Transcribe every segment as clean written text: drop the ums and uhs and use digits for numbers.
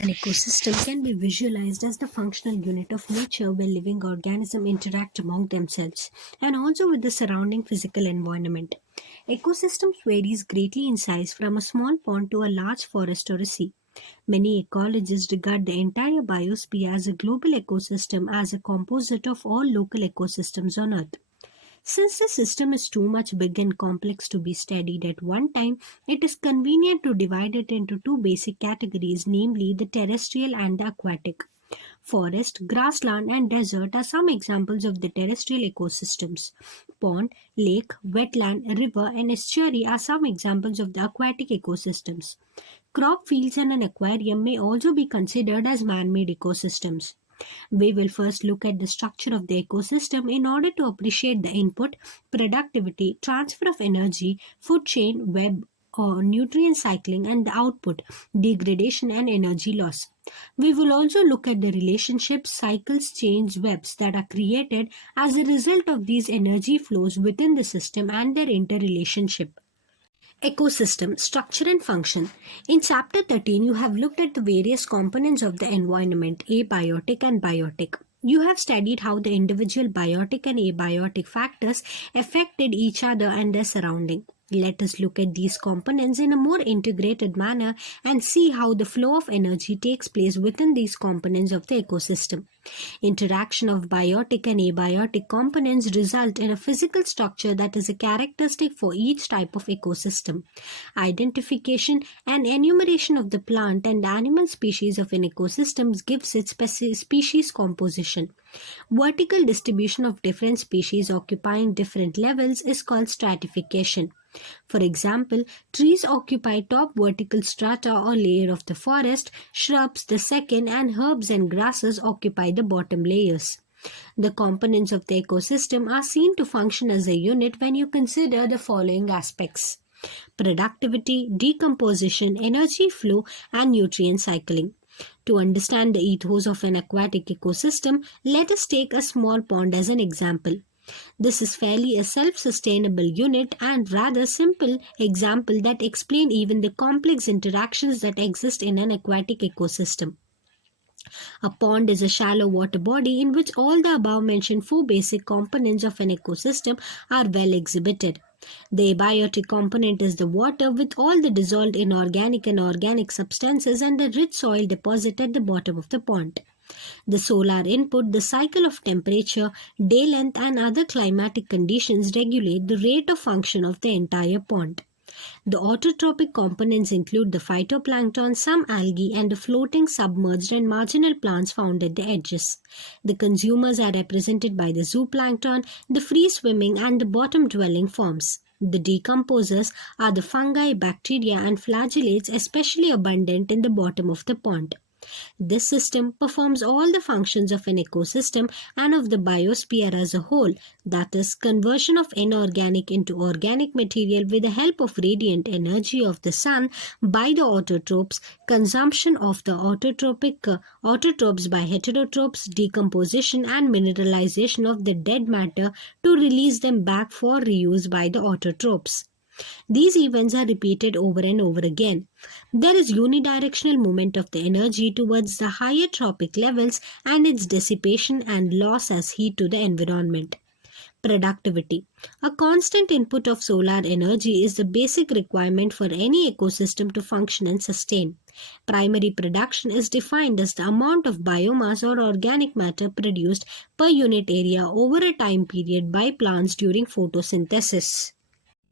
An ecosystem can be visualized as the functional unit of nature where living organisms interact among themselves and also with the surrounding physical environment. Ecosystems varies greatly in size from a small pond to a large forest or a sea. Many ecologists regard the entire biosphere as a global ecosystem as a composite of all local ecosystems on Earth. Since the system is too much big and complex to be studied at one time, it is convenient to divide it into two basic categories, namely the terrestrial and the aquatic. Forest, grassland, and desert are some examples of the terrestrial ecosystems. Pond, lake, wetland, river, and estuary are some examples of the aquatic ecosystems. Crop fields and an aquarium may also be considered as man made ecosystems. We will first look at the structure of the ecosystem in order to appreciate the input, productivity, transfer of energy, food chain, web, or nutrient cycling, and the output, degradation, and energy loss. We will also look at the relationships, cycles, change, webs that are created as a result of these energy flows within the system and their interrelationship. Ecosystem structure and function. In chapter 13, you have looked at the various components of the environment, abiotic and biotic. You have studied how the individual biotic and abiotic factors affected each other and their surrounding. Let us look at these components in a more integrated manner and see how the flow of energy takes place within these components of the ecosystem. Interaction of biotic and abiotic components result in a physical structure that is a characteristic for each type of ecosystem. Identification and enumeration of the plant and animal species of an ecosystem gives its species composition. Vertical distribution of different species occupying different levels is called stratification. For example, trees occupy top vertical strata or layer of the forest, shrubs the second, and herbs and grasses occupy the bottom layers. The components of the ecosystem are seen to function as a unit when you consider the following aspects: productivity, decomposition, energy flow, and nutrient cycling. To understand the ethos of an aquatic ecosystem, let us take a small pond as an example. This is fairly a self-sustainable unit and rather simple example that explain even the complex interactions that exist in an aquatic ecosystem. A pond is a shallow water body in which all the above mentioned four basic components of an ecosystem are well exhibited. The abiotic component is the water with all the dissolved inorganic and organic substances and the rich soil deposit at the bottom of the pond. The solar input, the cycle of temperature, day length, and other climatic conditions regulate the rate of function of the entire pond. The autotrophic components include the phytoplankton, some algae, and the floating, submerged, and marginal plants found at the edges. The consumers are represented by the zooplankton, the free-swimming, and the bottom-dwelling forms. The decomposers are the fungi, bacteria, and flagellates, especially abundant in the bottom of the pond. This system performs all the functions of an ecosystem and of the biosphere as a whole, that is, conversion of inorganic into organic material with the help of radiant energy of the sun by the autotrophs, consumption of the autotrophs by heterotrophs, decomposition and mineralization of the dead matter to release them back for reuse by the autotrophs. These events are repeated over and over again. There is unidirectional movement of the energy towards the higher trophic levels and its dissipation and loss as heat to the environment. Productivity. A constant input of solar energy is the basic requirement for any ecosystem to function and sustain. Primary production is defined as the amount of biomass or organic matter produced per unit area over a time period by plants during photosynthesis.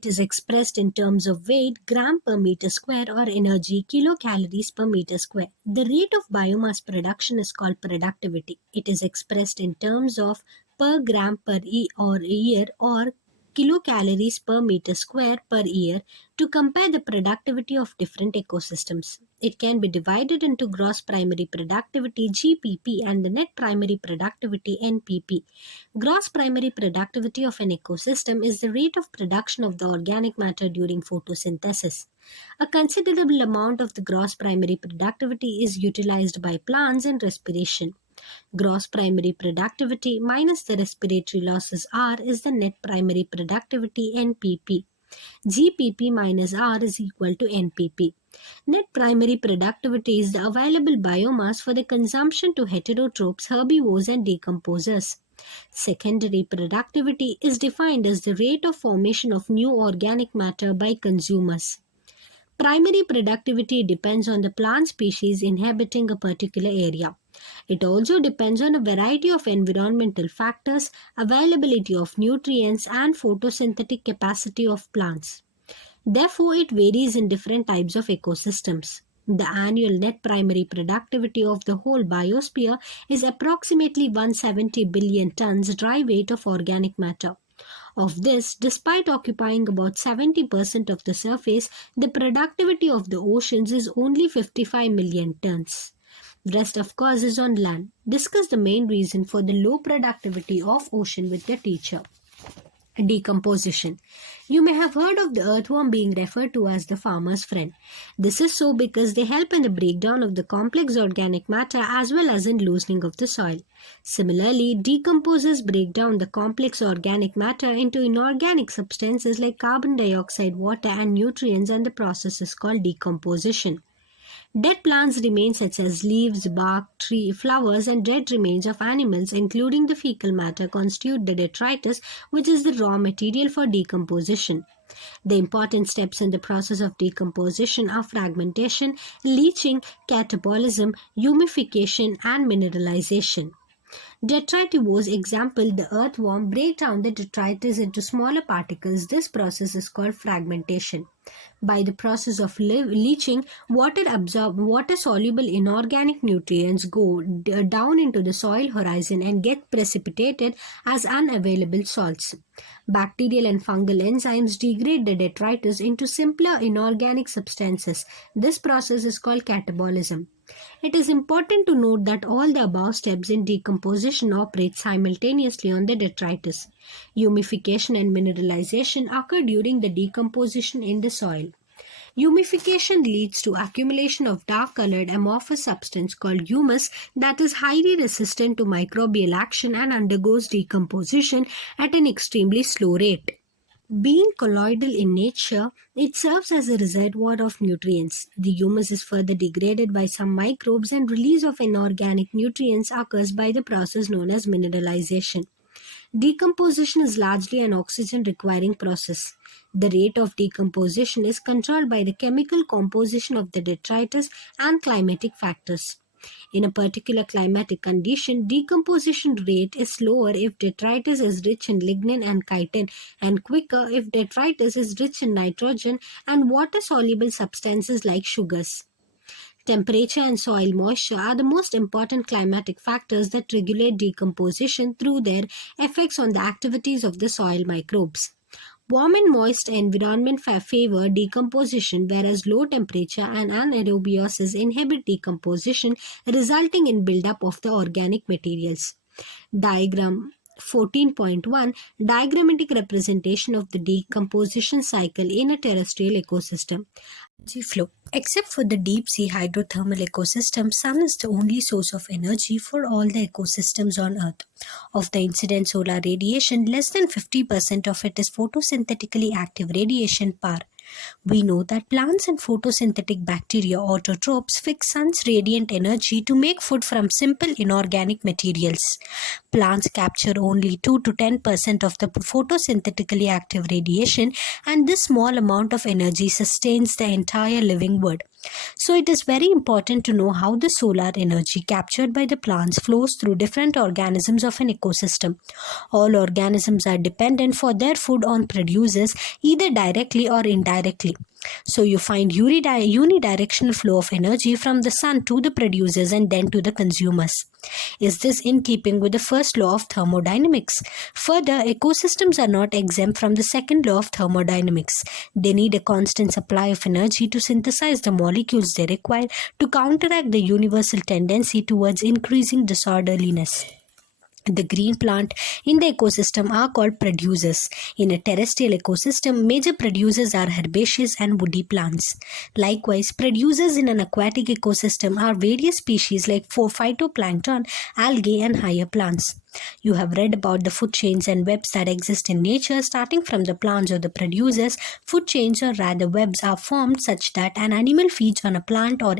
It is expressed in terms of weight, gram per meter square, or energy, kilocalories per meter square. The rate of biomass production is called productivity. It is expressed in terms of per gram per year or kilocalories per meter square per year to compare the productivity of different ecosystems. It can be divided into gross primary productivity GPP and the net primary productivity NPP. Gross primary productivity of an ecosystem is the rate of production of the organic matter during photosynthesis. A considerable amount of the gross primary productivity is utilized by plants in respiration. Gross primary productivity minus the respiratory losses R is the net primary productivity NPP. GPP minus R is equal to NPP. Net primary productivity is the available biomass for the consumption to heterotrophs, herbivores, and decomposers. Secondary productivity is defined as the rate of formation of new organic matter by consumers. Primary productivity depends on the plant species inhabiting a particular area. It also depends on a variety of environmental factors, availability of nutrients, and photosynthetic capacity of plants. Therefore, it varies in different types of ecosystems. The annual net primary productivity of the whole biosphere is approximately 170 billion tons dry weight of organic matter. Of this, despite occupying about 70% of the surface, the productivity of the oceans is only 55 million tons. The rest, of course, is on land. Discuss the main reason for the low productivity of ocean with the teacher. Decomposition. You may have heard of the earthworm being referred to as the farmer's friend. This is so because they help in the breakdown of the complex organic matter as well as in loosening of the soil. Similarly, decomposers break down the complex organic matter into inorganic substances like carbon dioxide, water, and nutrients, and the process is called decomposition. Dead plants remains such as leaves, bark, tree, flowers, and dead remains of animals, including the fecal matter, constitute the detritus, which is the raw material for decomposition. The important steps in the process of decomposition are fragmentation, leaching, catabolism, humification, and mineralization. Detritivores, example, the earthworm, break down the detritus into smaller particles. This process is called fragmentation. By the process of leaching, water-soluble inorganic nutrients go down into the soil horizon and get precipitated as unavailable salts. Bacterial and fungal enzymes degrade the detritus into simpler inorganic substances. This process is called catabolism. It is important to note that all the above steps in decomposition operate simultaneously on the detritus. Humification and mineralization occur during the decomposition in the soil. Humification leads to accumulation of dark-colored amorphous substance called humus that is highly resistant to microbial action and undergoes decomposition at an extremely slow rate. Being colloidal in nature, it serves as a reservoir of nutrients. The humus is further degraded by some microbes and release of inorganic nutrients occurs by the process known as mineralization. Decomposition is largely an oxygen-requiring process. The rate of decomposition is controlled by the chemical composition of the detritus and climatic factors. In a particular climatic condition, decomposition rate is lower if detritus is rich in lignin and chitin, and quicker if detritus is rich in nitrogen and water-soluble substances like sugars. Temperature and soil moisture are the most important climatic factors that regulate decomposition through their effects on the activities of the soil microbes. Warm and moist environment favor decomposition, whereas low temperature and anaerobiosis inhibit decomposition, resulting in buildup of the organic materials. Diagram 14.1 Diagrammatic representation of the decomposition cycle in a terrestrial ecosystem. Energy flow. Except for the deep sea hydrothermal ecosystem, sun is the only source of energy for all the ecosystems on Earth. Of the incident solar radiation, less than 50% of it is photosynthetically active radiation power. We know that plants and photosynthetic bacteria autotrophs fix sun's radiant energy to make food from simple inorganic materials. Plants capture only 2 to 10% of the photosynthetically active radiation, and this small amount of energy sustains the entire living world. So it is very important to know how the solar energy captured by the plants flows through different organisms of an ecosystem. All organisms are dependent for their food on producers either directly or indirectly. So you find unidirectional flow of energy from the sun to the producers and then to the consumers. Is this in keeping with the first law of thermodynamics? Further, ecosystems are not exempt from the second law of thermodynamics. They need a constant supply of energy to synthesize the molecules they require to counteract the universal tendency towards increasing disorderliness. The green plant in the ecosystem are called producers. In a terrestrial ecosystem, major producers are herbaceous and woody plants. Likewise, producers in an aquatic ecosystem are various species like phytoplankton, algae, and higher plants. You have read about the food chains and webs that exist in nature, starting from the plants or the producers. Food chains, or rather webs, are formed such that an animal feeds on a plant or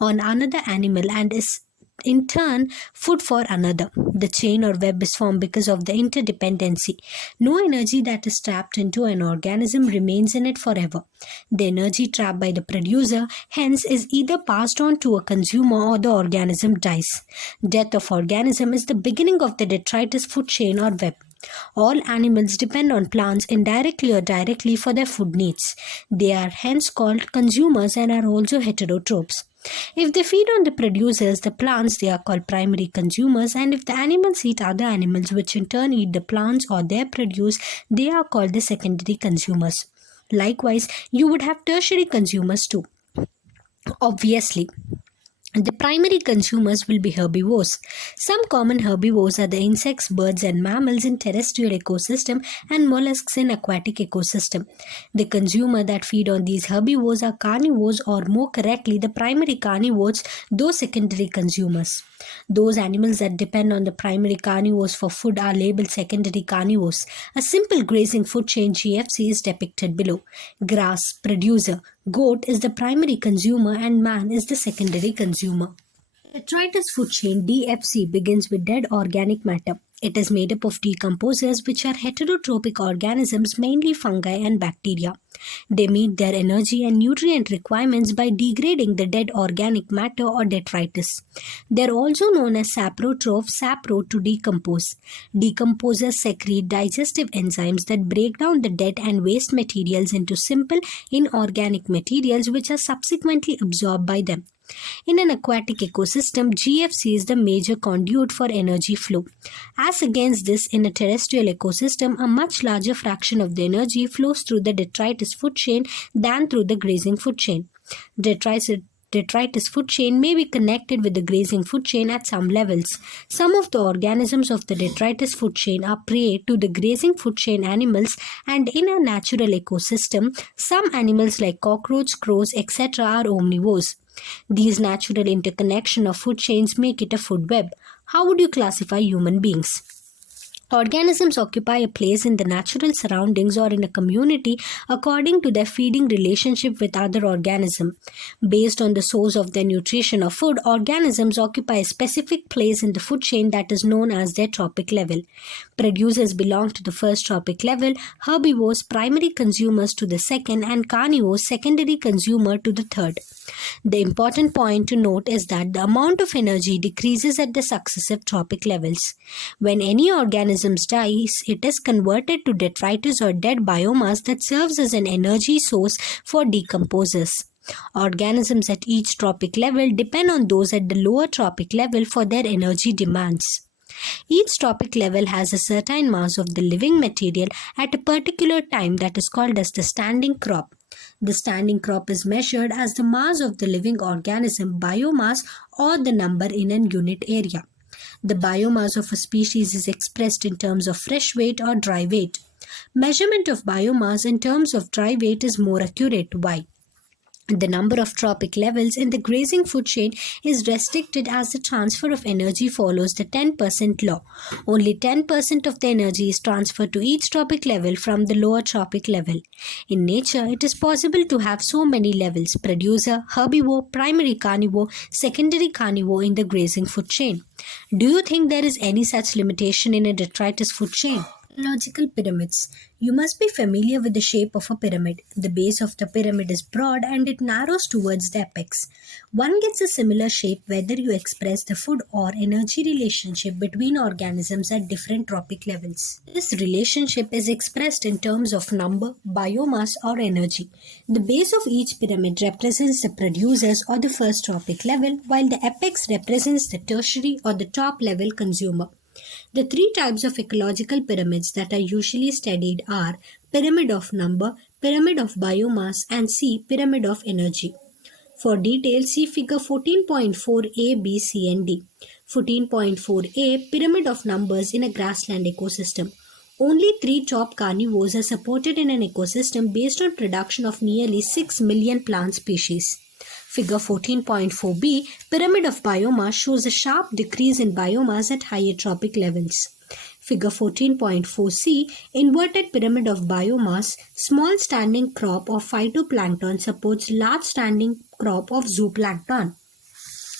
on another animal and is in turn food for another. The chain or web is formed because of the interdependency. No energy that is trapped into an organism remains in it forever. The energy trapped by the producer hence is either passed on to a consumer or the organism dies. Death of organism is the beginning of the detritus food chain or web. All animals depend on plants indirectly or directly for their food needs. They are hence called consumers and are also heterotrophs. If they feed on the producers, the plants, they are called primary consumers, and if the animals eat other animals which in turn eat the plants or their produce, they are called the secondary consumers. Likewise, you would have tertiary consumers too. Obviously, the primary consumers will be herbivores. Some common herbivores are the insects, birds and mammals in terrestrial ecosystem and mollusks in aquatic ecosystem. The consumer that feed on these herbivores are carnivores, or more correctly the primary carnivores, those secondary consumers. Those animals that depend on the primary carnivores for food are labeled secondary carnivores. A simple grazing food chain GFC is depicted below. Grass, producer, goat is the primary consumer and man is the secondary consumer. Detritus food chain DFC begins with dead organic matter. It is made up of decomposers, which are heterotrophic organisms, mainly fungi and bacteria. They meet their energy and nutrient requirements by degrading the dead organic matter or detritus. They are also known as saprotroph, sapro to decompose. Decomposers secrete digestive enzymes that break down the dead and waste materials into simple inorganic materials which are subsequently absorbed by them. In an aquatic ecosystem, GFC is the major conduit for energy flow. As against this, in a terrestrial ecosystem, a much larger fraction of the energy flows through the detritus food chain than through the grazing food chain. Detritus food chain may be connected with the grazing food chain at some levels. Some of the organisms of the detritus food chain are prey to the grazing food chain animals, and in a natural ecosystem, some animals like cockroach, crows, etc. are omnivores. These natural interconnection of food chains make it a food web. How would you classify human beings? Organisms occupy a place in the natural surroundings or in a community according to their feeding relationship with other organisms. Based on the source of their nutrition or food, organisms occupy a specific place in the food chain that is known as their trophic level. Producers belong to the first trophic level, herbivores primary consumers to the second, and carnivores secondary consumer to the third. The important point to note is that the amount of energy decreases at the successive trophic levels. When any organism dies, it is converted to detritus or dead biomass that serves as an energy source for decomposers. Organisms at each trophic level depend on those at the lower trophic level for their energy demands. Each trophic level has a certain mass of the living material at a particular time that is called as the standing crop. The standing crop is measured as the mass of the living organism, biomass, or the number in an unit area. The biomass of a species is expressed in terms of fresh weight or dry weight. Measurement of biomass in terms of dry weight is more accurate. Why? The number of trophic levels in the grazing food chain is restricted as the transfer of energy follows the 10% law. Only 10% of the energy is transferred to each trophic level from the lower trophic level. In nature, it is possible to have so many levels: producer, herbivore, primary carnivore, secondary carnivore in the grazing food chain. Do you think there is any such limitation in a detritus food chain? Logical pyramids. You must be familiar with the shape of a pyramid. The base of the pyramid is broad and it narrows towards the apex. One gets a similar shape whether you express the food or energy relationship between organisms at different trophic levels. This relationship is expressed in terms of number, biomass, or energy. The base of each pyramid represents the producers or the first trophic level, while the apex represents the tertiary or the top level consumer. The three types of ecological pyramids that are usually studied are pyramid of number, pyramid of biomass, and pyramid of energy. For details, see figure 14.4a, b, c, and d. 14.4a, pyramid of numbers in a grassland ecosystem. Only 3 top carnivores are supported in an ecosystem based on production of nearly 6 million plant species. Figure 14.4b, pyramid of biomass, shows a sharp decrease in biomass at higher trophic levels. Figure 14.4c, inverted pyramid of biomass, small standing crop of phytoplankton supports large standing crop of zooplankton.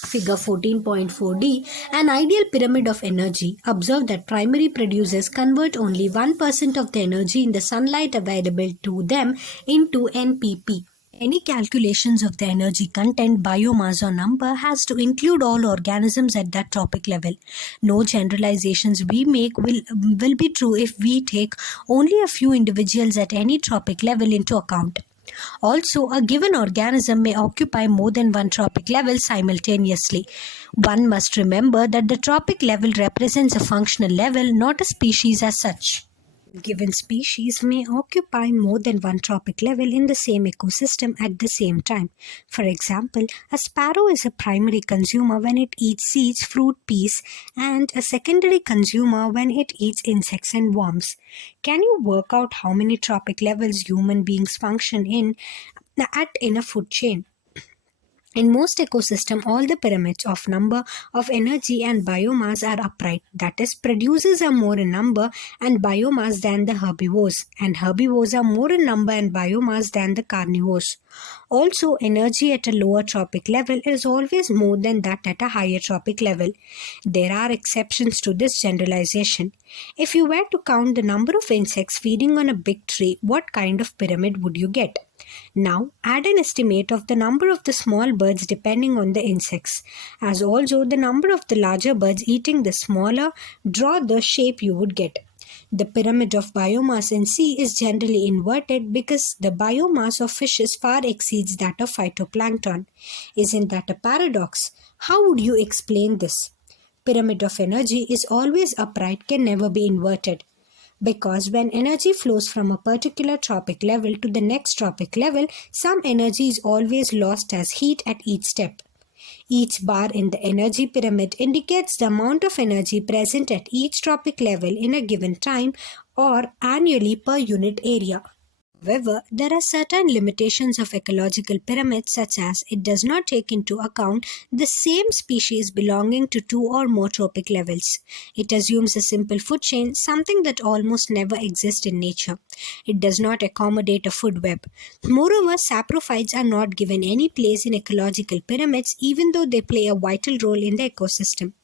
Figure 14.4d, an ideal pyramid of energy. Observe that primary producers convert only 1% of the energy in the sunlight available to them into NPP. Any calculations of the energy content, biomass or number has to include all organisms at that tropic level. No generalizations we make will be true if we take only a few individuals at any tropic level into account. Also, a given organism may occupy more than one tropic level simultaneously. One must remember that the tropic level represents a functional level, not a species as such. Given species may occupy more than one tropic level in the same ecosystem at the same time. For example, a sparrow is a primary consumer when it eats seeds, fruit, peas, and a secondary consumer when it eats insects and worms. Can you work out how many tropic levels human beings function in a food chain? In most ecosystems, all the pyramids of number of energy and biomass are upright. That is, producers are more in number and biomass than the herbivores, and herbivores are more in number and biomass than the carnivores. Also, energy at a lower tropic level is always more than that at a higher tropic level. There are exceptions to this generalization. If you were to count the number of insects feeding on a big tree, what kind of pyramid would you get? Now, add an estimate of the number of the small birds depending on the insects, as also the number of the larger birds eating the smaller, draw the shape you would get. The pyramid of biomass in sea is generally inverted because the biomass of fishes far exceeds that of phytoplankton. Isn't that a paradox? How would you explain this? Pyramid of energy is always upright, can never be inverted. Because when energy flows from a particular tropic level to the next tropic level, some energy is always lost as heat at each step. Each bar in the energy pyramid indicates the amount of energy present at each tropic level in a given time or annually per unit area. However, there are certain limitations of ecological pyramids, such as it does not take into account the same species belonging to two or more tropic levels. It assumes a simple food chain, something that almost never exists in nature. It does not accommodate a food web. Moreover, saprophytes are not given any place in ecological pyramids, even though they play a vital role in the ecosystem.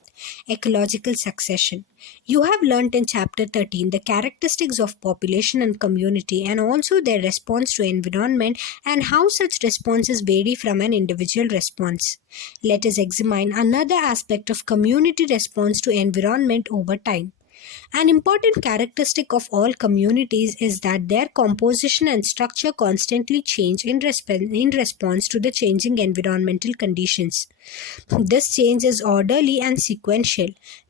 Ecological succession. You have learnt in chapter 13 the characteristics of population and community and also their response to environment and how such responses vary from an individual response. Let us examine another aspect of community response to environment over time. An important characteristic of all communities is that their composition and structure constantly change in response to the changing environmental conditions. This change is orderly and sequential,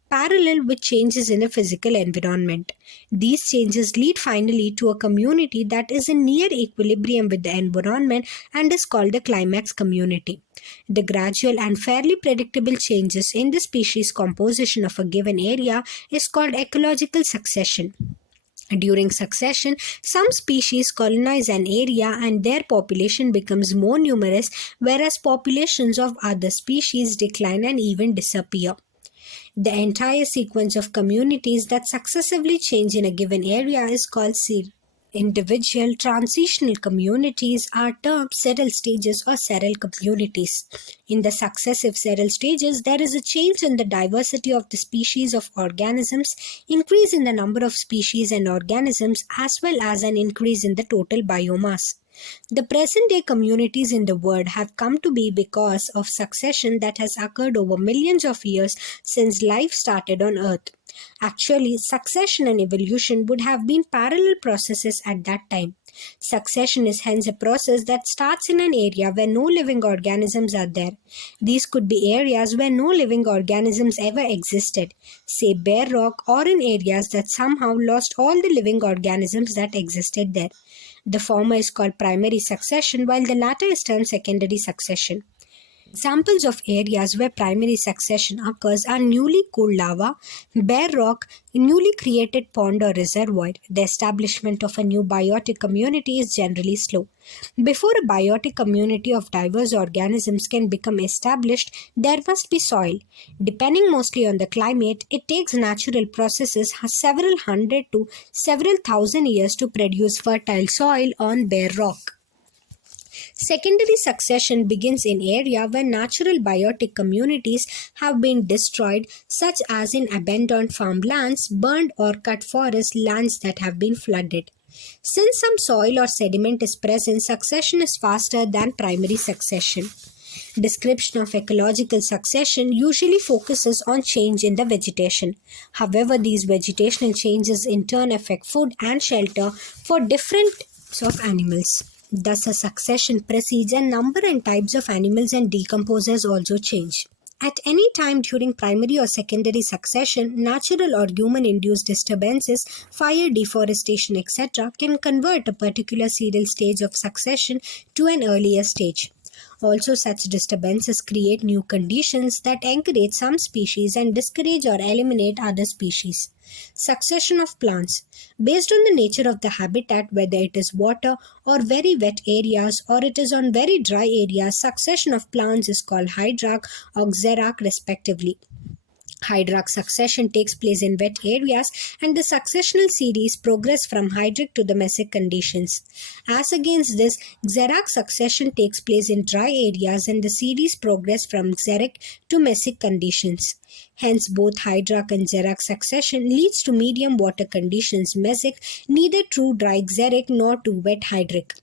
parallel with changes in the physical environment. These changes lead finally to a community that is in near equilibrium with the environment and is called the climax community. The gradual and fairly predictable changes in the species composition of a given area is called ecological succession. During succession, some species colonize an area and their population becomes more numerous, whereas populations of other species decline and even disappear. The entire sequence of communities that successively change in a given area is called series. Individual transitional communities are termed seral stages or seral communities. In the successive seral stages, there is a change in the diversity of the species of organisms, increase in the number of species and organisms, as well as an increase in the total biomass. The present-day communities in the world have come to be because of succession that has occurred over millions of years since life started on Earth. Actually, succession and evolution would have been parallel processes at that time. Succession is hence a process that starts in an area where no living organisms are there. These could be areas where no living organisms ever existed, say bare rock, or in areas that somehow lost all the living organisms that existed there. The former is called primary succession, while the latter is termed secondary succession. Examples of areas where primary succession occurs are newly cooled lava, bare rock, newly created pond or reservoir. The establishment of a new biotic community is generally slow. Before a biotic community of diverse organisms can become established, there must be soil. Depending mostly on the climate, it takes natural processes several hundred to several thousand years to produce fertile soil on bare rock. Secondary succession begins in area where natural biotic communities have been destroyed, such as in abandoned farmlands, burned or cut forest lands that have been flooded. Since some soil or sediment is present, succession is faster than primary succession. Description of ecological succession usually focuses on change in the vegetation. However, these vegetational changes in turn affect food and shelter for different types of animals. Thus, a succession proceeds and number and types of animals and decomposers also change. At any time during primary or secondary succession, natural or human-induced disturbances, fire, deforestation, etc. can convert a particular serial stage of succession to an earlier stage. Also, such disturbances create new conditions that encourage some species and discourage or eliminate other species. Succession of plants. Based on the nature of the habitat, whether it is water or very wet areas or it is on very dry areas, succession of plants is called hydrarch or xerarch respectively. Hydrarch succession takes place in wet areas and the successional series progress from hydric to the mesic conditions. As against this, xerarch succession takes place in dry areas and the series progress from xeric to mesic conditions. Hence, both hydrarch and xerarch succession leads to medium water conditions mesic, neither true dry xeric nor too wet hydric.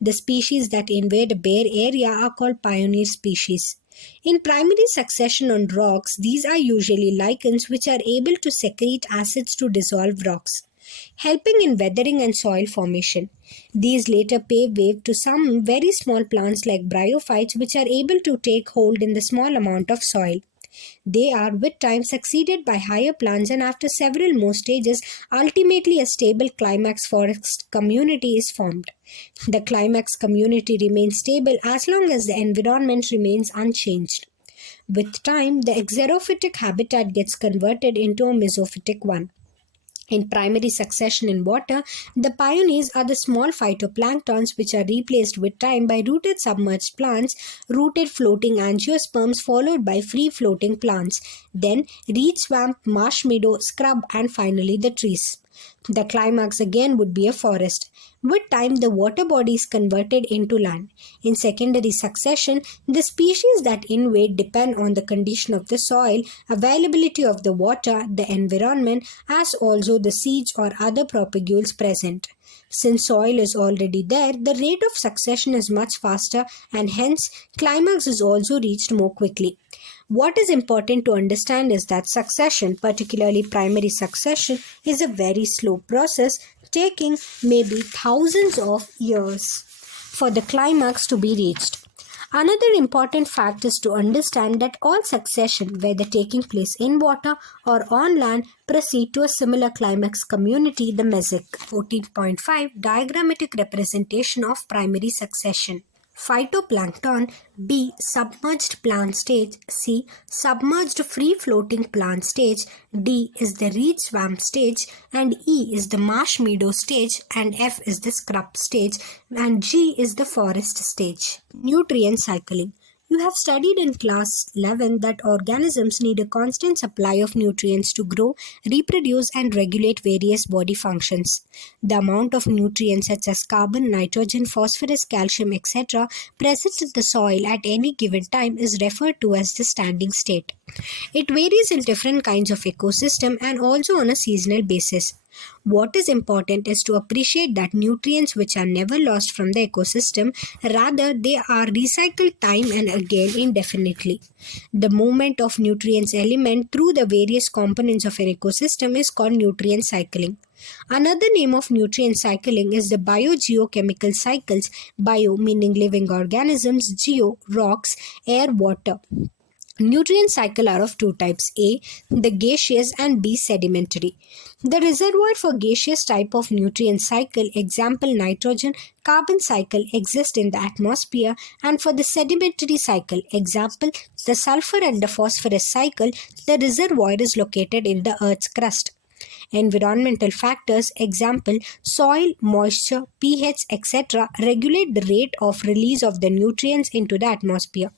The species that invade a bare area are called pioneer species. In primary succession on rocks, these are usually lichens which are able to secrete acids to dissolve rocks, helping in weathering and soil formation. These later pave way to some very small plants like bryophytes which are able to take hold in the small amount of soil. They are with time succeeded by higher plants and after several more stages, ultimately a stable climax forest community is formed. The climax community remains stable as long as the environment remains unchanged. With time, the xerophytic habitat gets converted into a mesophytic one. In primary succession in water, the pioneers are the small phytoplanktons which are replaced with time by rooted submerged plants, rooted floating angiosperms followed by free floating plants, then reed swamp, marsh meadow, scrub and finally the trees. The climax again would be a forest. With time, the water body is converted into land. In secondary succession, the species that invade depend on the condition of the soil, availability of the water, the environment, as also the seeds or other propagules present. Since soil is already there, the rate of succession is much faster and hence climax is also reached more quickly. What is important to understand is that succession, particularly primary succession, is a very slow process taking maybe thousands of years for the climax to be reached. Another important fact is to understand that all succession, whether taking place in water or on land, proceed to a similar climax community, the mesic. 14.5 Diagrammatic representation of primary succession. Phytoplankton. B. Submerged plant stage. C. Submerged free-floating plant stage. D. is the reed swamp stage. And E. is the marsh meadow stage. And F. is the scrub stage. And G. is the forest stage. Nutrient cycling. You have studied in class 11 that organisms need a constant supply of nutrients to grow, reproduce and regulate various body functions. The amount of nutrients such as carbon, nitrogen, phosphorus, calcium, etc. present in the soil at any given time is referred to as the standing state. It varies in different kinds of ecosystem and also on a seasonal basis. What is important is to appreciate that nutrients which are never lost from the ecosystem, rather they are recycled time and again indefinitely. The movement of nutrients element through the various components of an ecosystem is called nutrient cycling. Another name of nutrient cycling is the biogeochemical cycles, bio meaning living organisms, geo rocks, air, water. Nutrient cycle are of two types: A, the gaseous, and B, sedimentary. The reservoir for gaseous type of nutrient cycle, example nitrogen, carbon cycle, exist in the atmosphere, and for the sedimentary cycle, example the sulfur and the phosphorus cycle, the reservoir is located in the earth's crust. Environmental factors, example soil, moisture, pH, etc., regulate the rate of release of the nutrients into the atmosphere.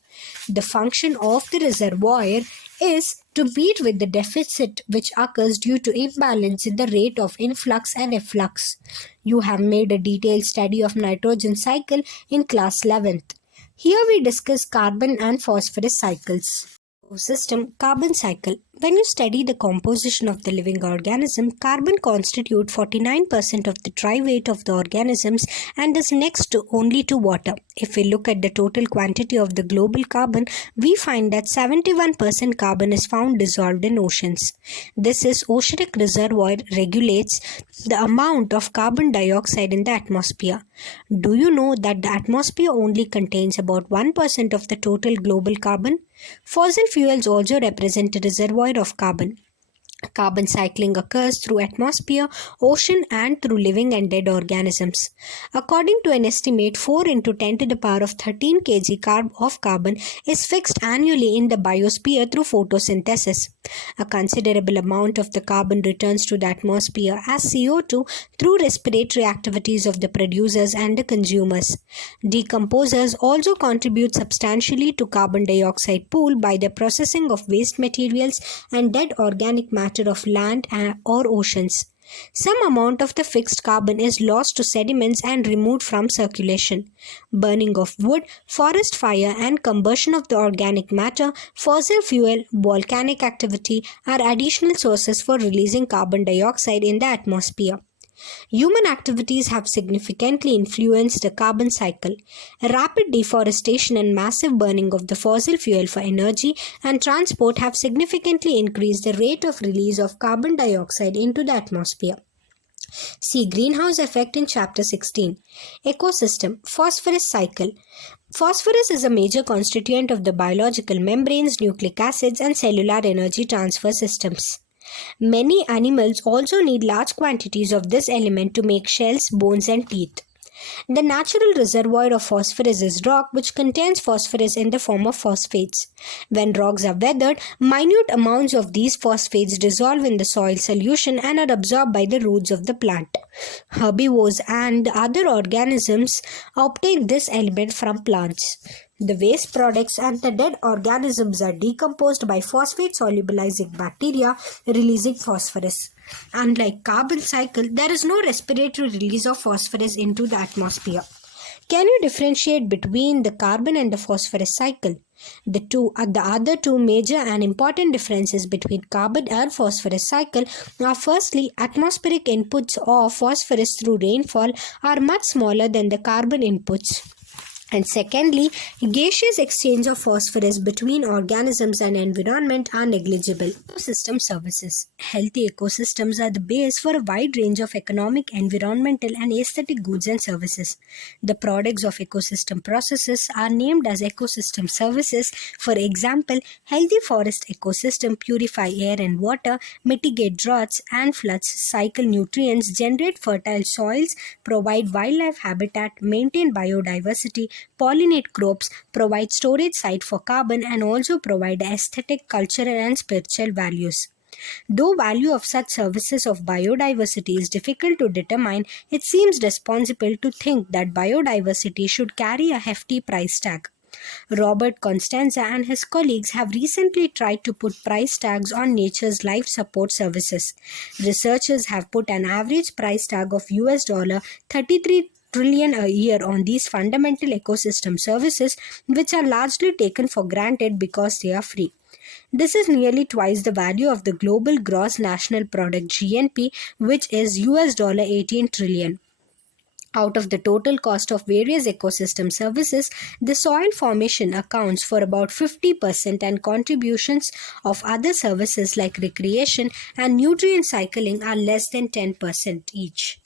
The function of the reservoir is to meet with the deficit which occurs due to imbalance in the rate of influx and efflux. You have made a detailed study of nitrogen cycle in class 11th. Here we discuss carbon and phosphorus cycles. Ecosystem carbon cycle. When you study the composition of the living organism, carbon constitutes 49% of the dry weight of the organisms and is next to only to water. If we look at the total quantity of the global carbon, we find that 71% carbon is found dissolved in oceans. This is oceanic reservoir regulates the amount of carbon dioxide in the atmosphere. Do you know that the atmosphere only contains about 1% of the total global carbon? Fossil fuels also represent a reservoir of carbon. Carbon cycling occurs through atmosphere, ocean, and through living and dead organisms. According to an estimate, 4 into 10 to the power of 13 kg of carbon is fixed annually in the biosphere through photosynthesis. A considerable amount of the carbon returns to the atmosphere as CO2 through respiratory activities of the producers and the consumers. Decomposers also contribute substantially to carbon dioxide pool by the processing of waste materials and dead organic matter of land or oceans. Some amount of the fixed carbon is lost to sediments and removed from circulation. Burning of wood, forest fire, and combustion of the organic matter, fossil fuel, volcanic activity are additional sources for releasing carbon dioxide in the atmosphere. Human activities have significantly influenced the carbon cycle. Rapid deforestation and massive burning of the fossil fuel for energy and transport have significantly increased the rate of release of carbon dioxide into the atmosphere. See greenhouse effect in chapter 16. Ecosystem, phosphorus cycle. Phosphorus is a major constituent of the biological membranes, nucleic acids, and cellular energy transfer systems. Many animals also need large quantities of this element to make shells, bones, and teeth. The natural reservoir of phosphorus is rock, which contains phosphorus in the form of phosphates. When rocks are weathered, minute amounts of these phosphates dissolve in the soil solution and are absorbed by the roots of the plant. Herbivores and other organisms obtain this element from plants. The waste products and the dead organisms are decomposed by phosphate solubilizing bacteria releasing phosphorus. Unlike carbon cycle, there is no respiratory release of phosphorus into the atmosphere. Can you differentiate between the carbon and the phosphorus cycle? The other two major and important differences between carbon and phosphorus cycle are: firstly, atmospheric inputs of phosphorus through rainfall are much smaller than the carbon inputs. And secondly, gaseous exchange of phosphorus between organisms and environment are negligible. Ecosystem services. Healthy ecosystems are the base for a wide range of economic, environmental, and aesthetic goods and services. The products of ecosystem processes are named as ecosystem services. For example, healthy forest ecosystem purify air and water, mitigate droughts and floods, cycle nutrients, generate fertile soils, provide wildlife habitat, maintain biodiversity, pollinate crops, provide storage site for carbon, and also provide aesthetic, cultural, and spiritual values. Though value of such services of biodiversity is difficult to determine, it seems responsible to think that biodiversity should carry a hefty price tag. Robert Constanza and his colleagues have recently tried to put price tags on nature's life support services. Researchers have put an average price tag of $33 trillion a year on these fundamental ecosystem services, which are largely taken for granted because they are free. This is nearly twice the value of the global gross national product (GNP), which is $18 trillion. Out of the total cost of various ecosystem services, the soil formation accounts for about 50% and contributions of other services like recreation and nutrient cycling are less than 10% each.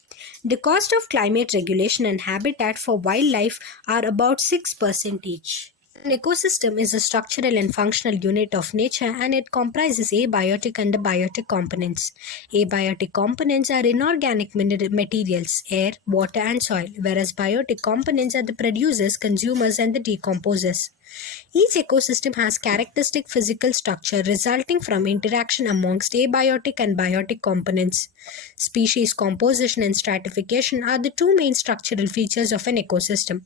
The cost of climate regulation and habitat for wildlife are about 6% each. An ecosystem is a structural and functional unit of nature, and it comprises abiotic and biotic components. Abiotic components are inorganic materials, air, water, and soil, whereas biotic components are the producers, consumers, and the decomposers. Each ecosystem has characteristic physical structure resulting from interaction amongst abiotic and biotic components. Species composition and stratification are the two main structural features of an ecosystem.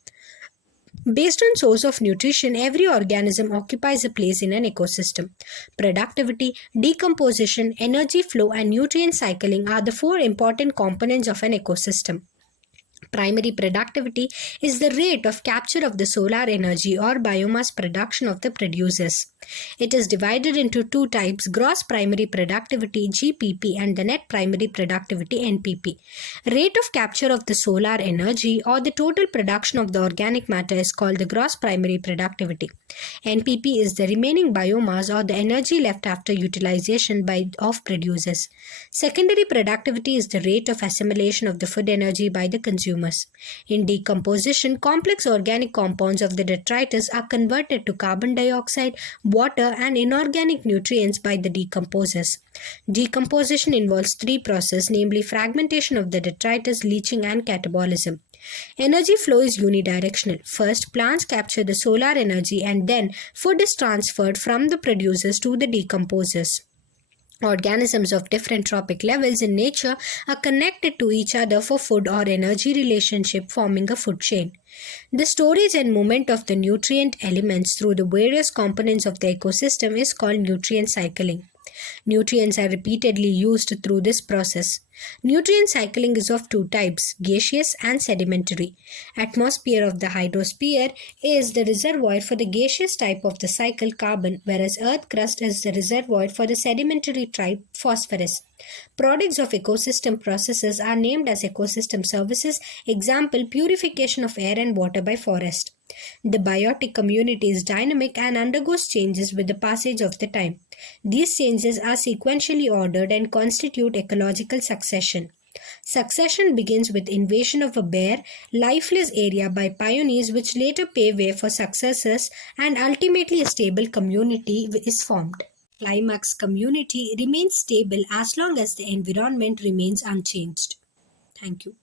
Based on source of nutrition, every organism occupies a place in an ecosystem. Productivity, decomposition, energy flow, and nutrient cycling are the four important components of an ecosystem. Primary productivity is the rate of capture of the solar energy or biomass production of the producers. It is divided into two types: gross primary productivity (GPP) and the net primary productivity (NPP). Rate of capture of the solar energy or the total production of the organic matter is called the gross primary productivity. NPP is the remaining biomass or the energy left after utilization of producers. Secondary productivity is the rate of assimilation of the food energy by the consumers. In decomposition, complex organic compounds of the detritus are converted to carbon dioxide, water, and inorganic nutrients by the decomposers. Decomposition involves three processes, namely fragmentation of the detritus, leaching, and catabolism. Energy flow is unidirectional. First, plants capture the solar energy and then food is transferred from the producers to the decomposers. Organisms of different trophic levels in nature are connected to each other for food or energy relationship, forming a food chain. The storage and movement of the nutrient elements through the various components of the ecosystem is called nutrient cycling. Nutrients are repeatedly used through this process. Nutrient cycling is of two types, gaseous and sedimentary. Atmosphere of the hydrosphere is the reservoir for the gaseous type of the cycle, carbon, whereas earth crust is the reservoir for the sedimentary type, phosphorus. Products of ecosystem processes are named as ecosystem services. Example, purification of air and water by forest. The biotic community is dynamic and undergoes changes with the passage of the time. These changes are sequentially ordered and constitute ecological succession. Succession begins with invasion of a bare, lifeless area by pioneers, which later pave way for successors, and ultimately a stable community is formed. Climax community remains stable as long as the environment remains unchanged. Thank you.